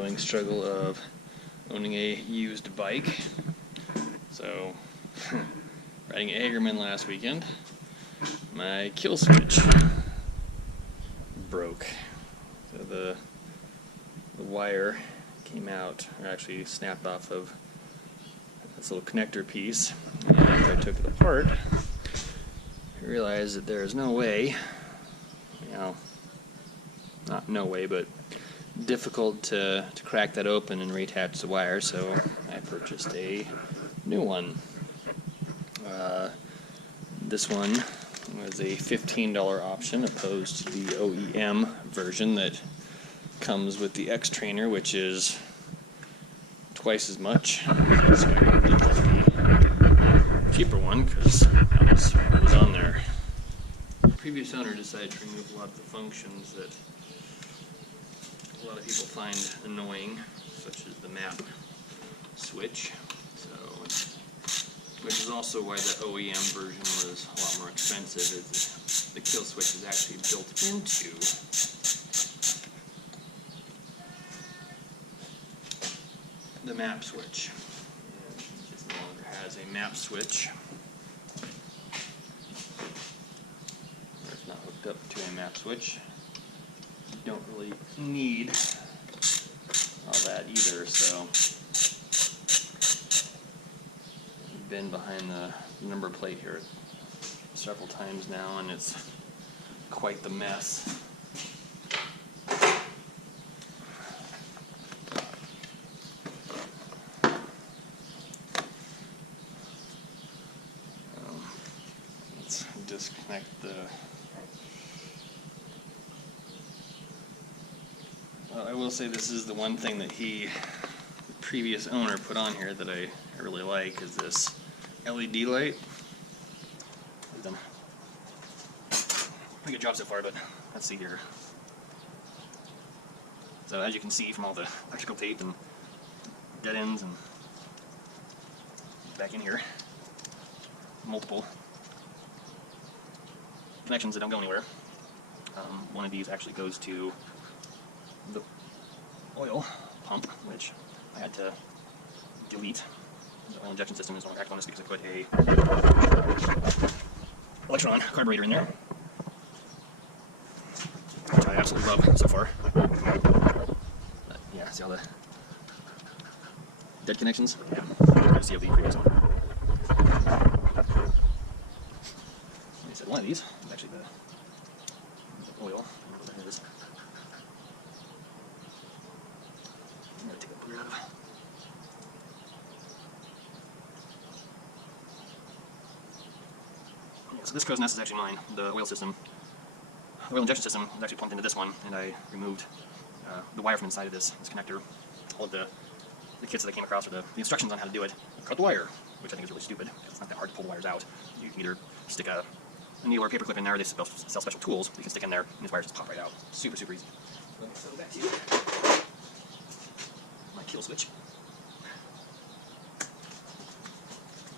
ongoing struggle of owning a used bike. So, riding a Hagerman last weekend, my kill switch broke. So the wire came out, or actually snapped off of this little connector piece. And after I took it apart, I realized that there is no way, not no way, but difficult to crack that open and reattach the wire, so I purchased a new one. This one was a $15 option opposed to the OEM version that comes with the X trainer, which is twice as much. So I did the cheaper one because that was what was on there. The previous owner decided to remove a lot of the functions that a lot of people find annoying, such as the map switch. Which is also why the OEM version was a lot more expensive, is the kill switch is actually built into the map switch. It just no longer has a map switch. It's not hooked up to a map switch. You don't really need all that either, so been behind the number plate here several times now, and it's quite the mess. Let's disconnect the... I will say this is the one thing that the previous owner put on here that I really like, is this LED light. We've done a pretty good job so far, but let's see here. So as you can see from all the electrical tape and dead ends and back in here, multiple connections that don't go anywhere. One of these actually goes to the oil pump, which I had to delete. The oil injection system is only active on this because I put a electron carburetor in there, which I absolutely love so far. But yeah, see all the dead connections? Yeah, you see the previous one. Like I said, one of these is actually the oil. I don't know what that is. I'm going to take the clear out of it. So this crow's nest is actually mine. The oil system, the oil injection system was actually plugged into this one, and I removed the wire from inside of this connector. All of the kits that I came across, or the instructions on how to do it. Cut the wire, which I think is really stupid, because it's not that hard to pull the wires out. You can either stick a needle or a paper clip in there, or they sell special tools that you can stick in there, and these wires just pop right out. Super, super easy. So back to my kill switch.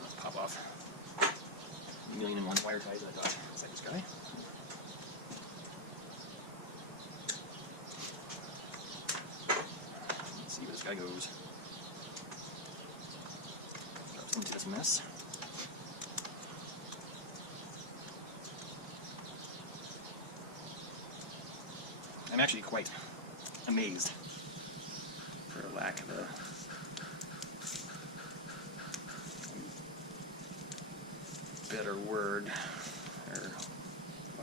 Let's pop off 1,000,001 wire ties that I got inside this guy. Let's see where this guy goes. Drops into this mess. I'm actually quite amazed, for lack of a better word, or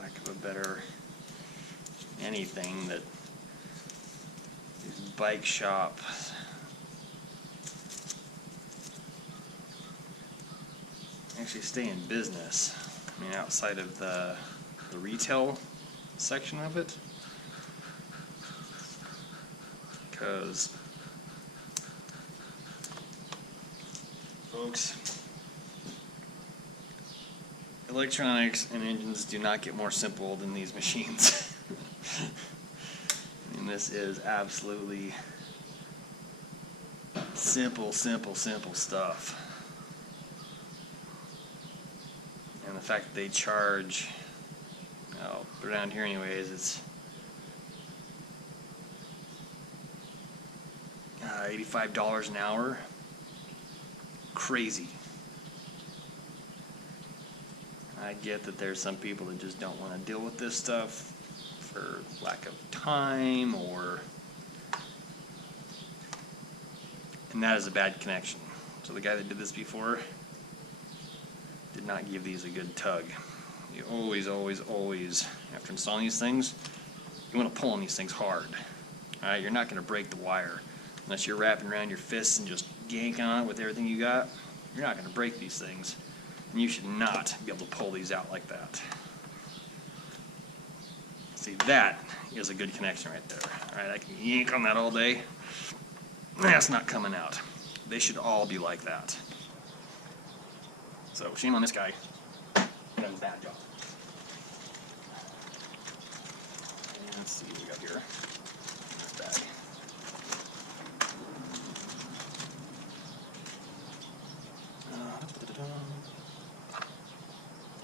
lack of a better anything, that these bike shops actually stay in business. I mean, outside of the retail section of it, because folks, electronics and engines do not get more simple than these machines. I mean, this is absolutely simple stuff. And the fact that they charge, around here anyways, it's $85 an hour. Crazy. I get that there's some people that just don't want to deal with this stuff for lack of time, and that is a bad connection. So the guy that did this before did not give these a good tug. You always, after installing these things, you want to pull on these things hard. Alright, you're not going to break the wire. Unless you're wrapping around your fists and just yanking on it with everything you got, you're not going to break these things. And you should not be able to pull these out like that. See, that is a good connection right there. Alright, I can yank on that all day. That's not coming out. They should all be like that. So, shame on this guy. He done a bad job. And let's see what we got here. This bag.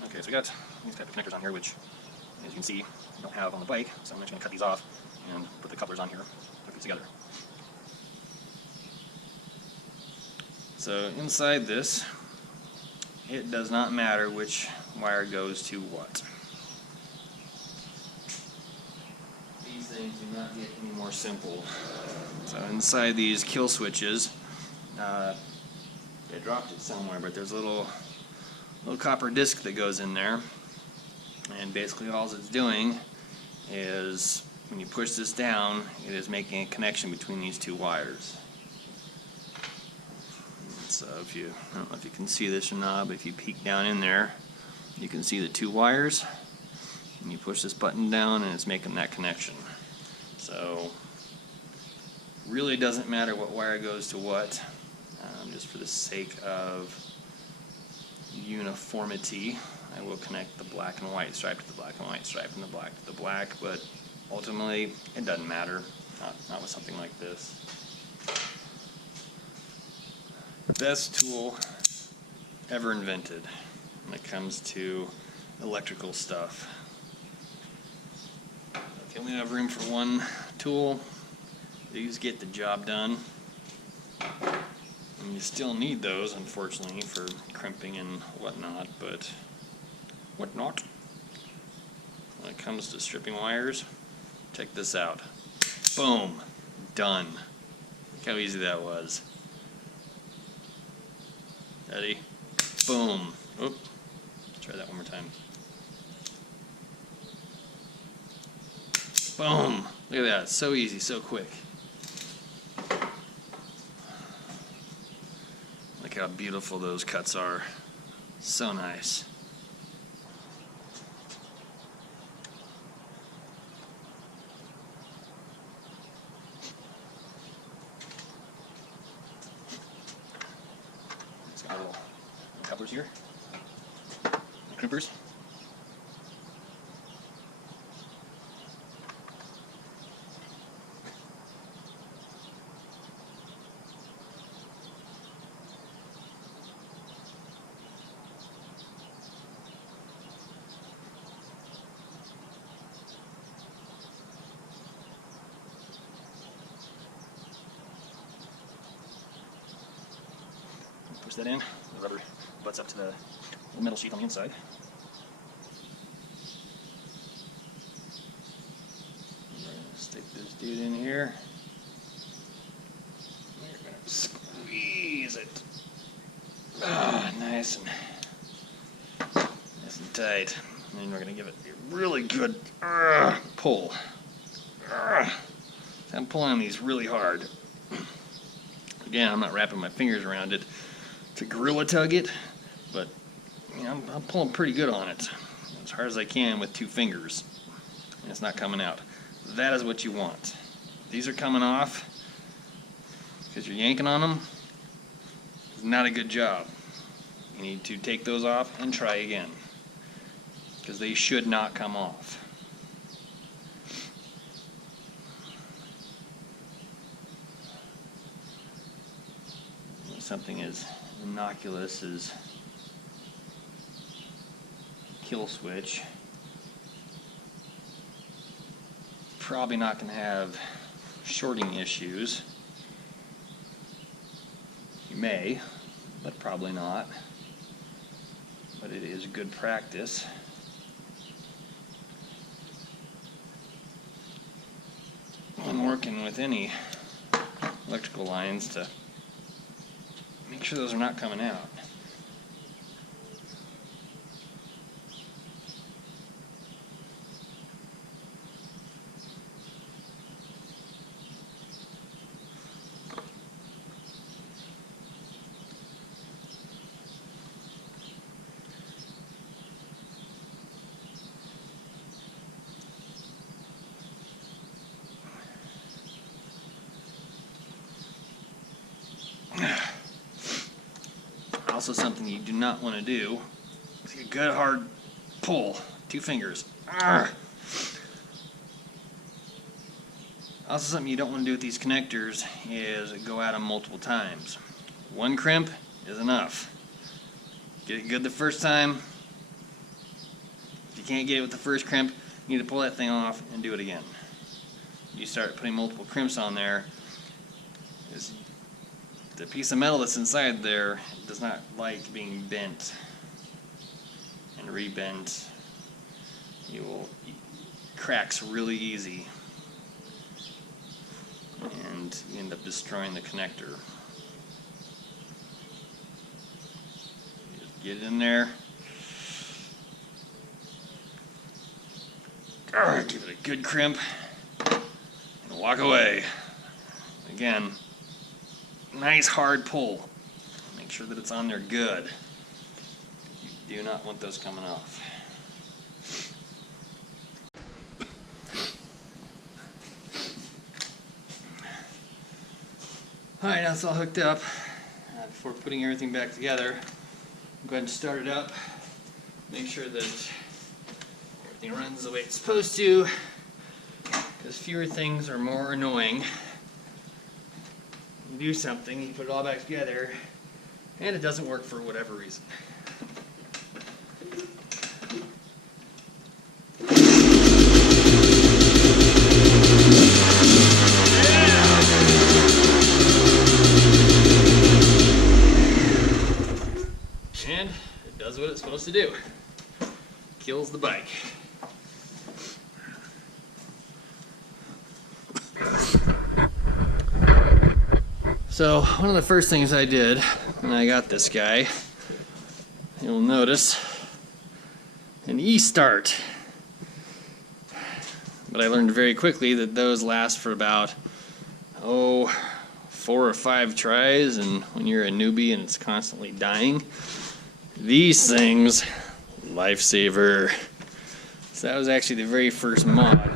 Okay, so we got these type of connectors on here, which, as you can see, I don't have on the bike, so I'm just going to cut these off and put the couplers on here, hook it together. So inside this, it does not matter which wire goes to what. These things do not get any more simple. So inside these kill switches, I dropped it somewhere, but there's a little copper disc that goes in there, and basically all it's doing is when you push this down, it is making a connection between these two wires. So if you, I don't know if you can see this or not, but if you peek down in there, you can see the two wires, and you push this button down and it's making that connection. So really doesn't matter what wire goes to what, just for the sake of uniformity, I will connect the black and white stripe to the black and white stripe and the black to the black, but ultimately it doesn't matter, not with something like this. Best tool ever invented when it comes to electrical stuff. If you only have room for one tool, these get the job done. And you still need those, unfortunately, for crimping and whatnot, but when it comes to stripping wires, check this out. Boom. Done. Look how easy that was. Ready? Boom. Oop. Let's try that one more time. Boom. Look at that. So easy, so quick. Look how beautiful those cuts are. So nice. It's got little couplers here. Crimpers. Push that in, the rubber butts up to the metal sheet on the inside. We're going to stick this dude in here. We're going to squeeze it. Ah, nice and tight. And then we're going to give it a really good pull. I'm pulling on these really hard. Again, I'm not wrapping my fingers around it to gorilla tug it, but you know, I'm pulling pretty good on it, as hard as I can with 2 fingers, and it's not coming out. That is what you want. If these are coming off because you're yanking on them, it's not a good job. You need to take those off and try again, because they should not come off. Something as innocuous as kill switch, probably not going to have shorting issues. You may, but probably not. But it is good practice. When working with any electrical lines to make sure those are not coming out. Also, something you do not want to do is a good hard pull. 2 fingers. Arrgh. Also, something you don't want to do with these connectors is go at them multiple times. 1 crimp is enough. Get it good the first time. If you can't get it with the first crimp, you need to pull that thing off and do it again. You start putting multiple crimps on there, the piece of metal that's inside there does not like being bent and rebent. Cracks really easy, and you end up destroying the connector. Just get it in there. Give it a good crimp and walk away. Again, nice hard pull. Make sure that it's on there good. You do not want those coming off. Alright, now it's all hooked up. Before putting everything back together, go ahead and start it up. Make sure that everything runs the way it's supposed to, because fewer things are more annoying. You do something, you put it all back together, and it doesn't work for whatever reason. And it does what it's supposed to do. Kills the bike. So one of the first things I did when I got this guy, you'll notice an E-start. But I learned very quickly that those last for about 4 or 5 tries, and when you're a newbie and it's constantly dying, these things, lifesaver. So that was actually the very first mod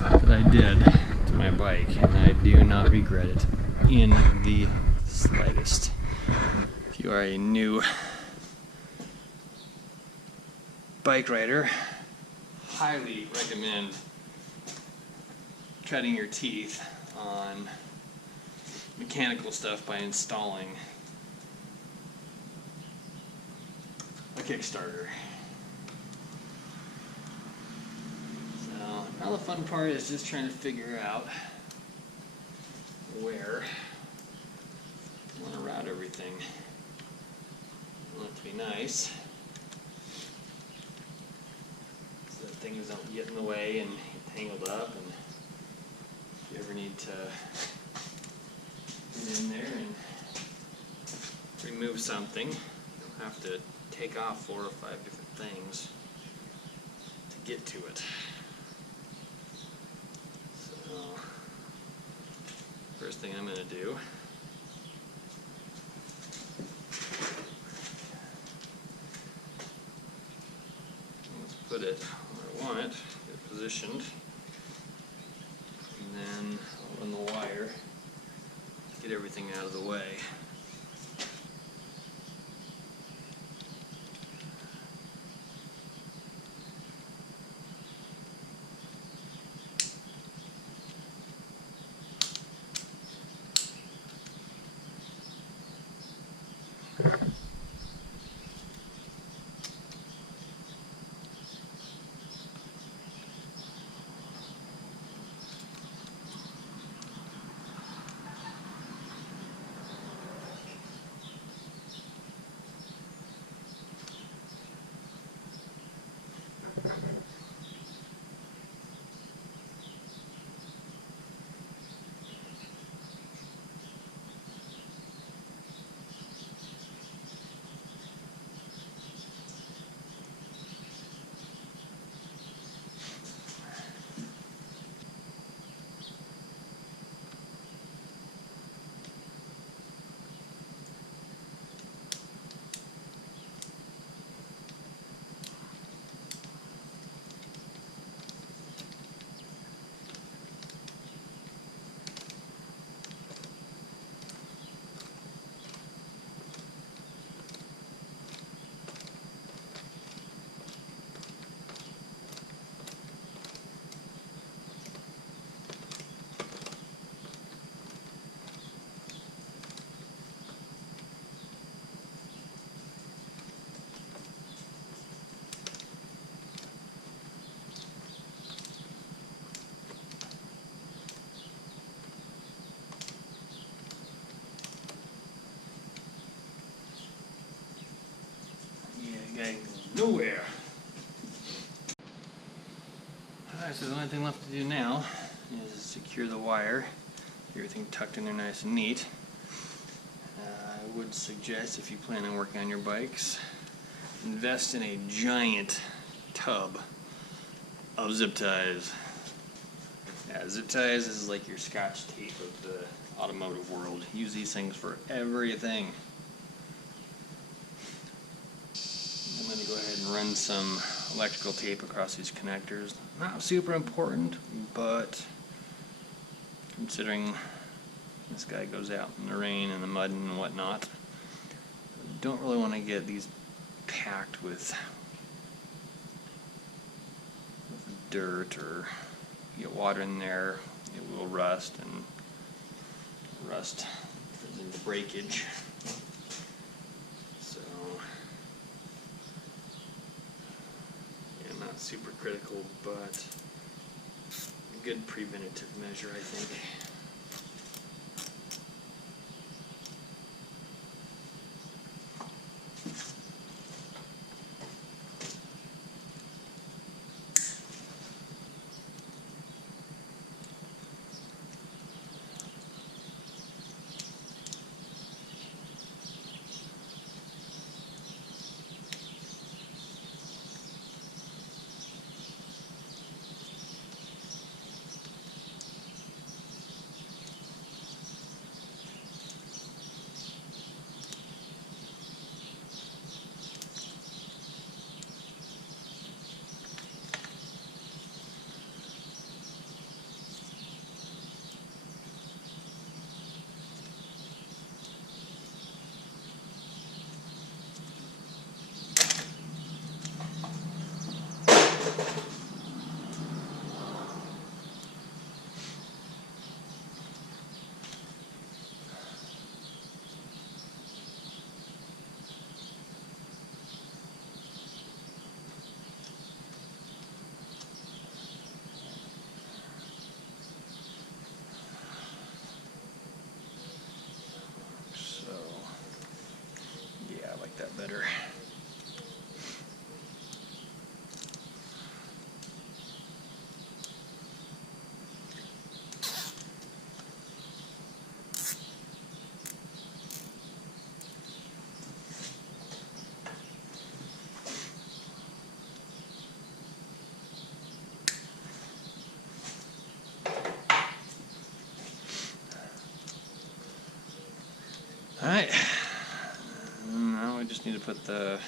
that I did to my bike, and I do not regret it in the slightest. If you are a new bike rider, highly recommend cutting your teeth on mechanical stuff by installing a Kickstarter. So now the fun part is just trying to figure out where you want to route everything. You want it to be nice so that things don't get in the way and get tangled up, and if you ever need to get in there and remove something, you'll have to take off 4 or 5 different things to get to it. So, first thing I'm going to do is put it where I want it, get it positioned, and then I'll run the wire, get everything out of the way. nowhere. Alright, so the only thing left to do now is secure the wire. Get everything tucked in there nice and neat. I would suggest, if you plan on working on your bikes, invest in a giant tub of zip ties. Yeah, zip ties is like your Scotch tape of the automotive world. Use these things for everything. I'm going to go ahead and run some electrical tape across these connectors. Not super important, but considering this guy goes out in the rain and the mud and whatnot, don't really want to get these packed with dirt, or get water in there, it will rust, and rust turns into breakage. So, yeah, not super critical, but a good preventative measure, I think. That better. All right. Now we just need to put the,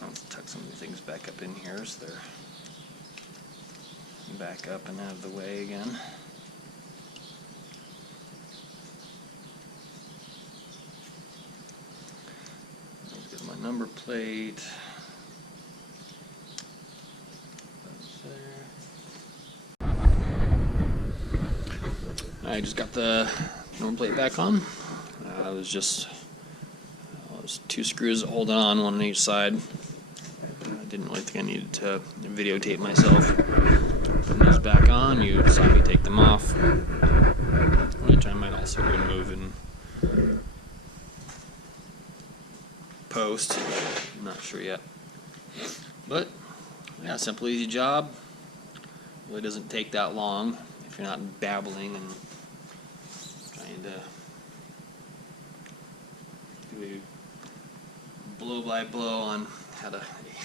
I'll tuck some of the things back up in here so they're back up and out of the way again. Get my number plate. That's there. I just got the number plate back on. I was just two screws holding on each side. I didn't really think I needed to videotape myself. Putting those back on, you saw me take them off, which I might also remove in post. I'm not sure yet. But, yeah, simple, easy job. Really doesn't take that long if you're not babbling and trying to do a blow-by-blow on how to,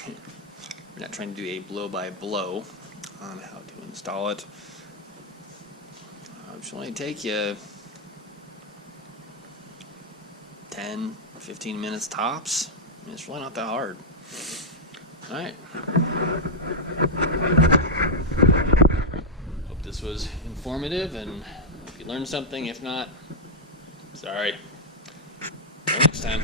we're not trying to do a blow-by-blow on how to install it. It should only take you 10 or 15 minutes tops. I mean, it's really not that hard. Alright. Hope this was informative and hope you learned something. If not, sorry. Till next time.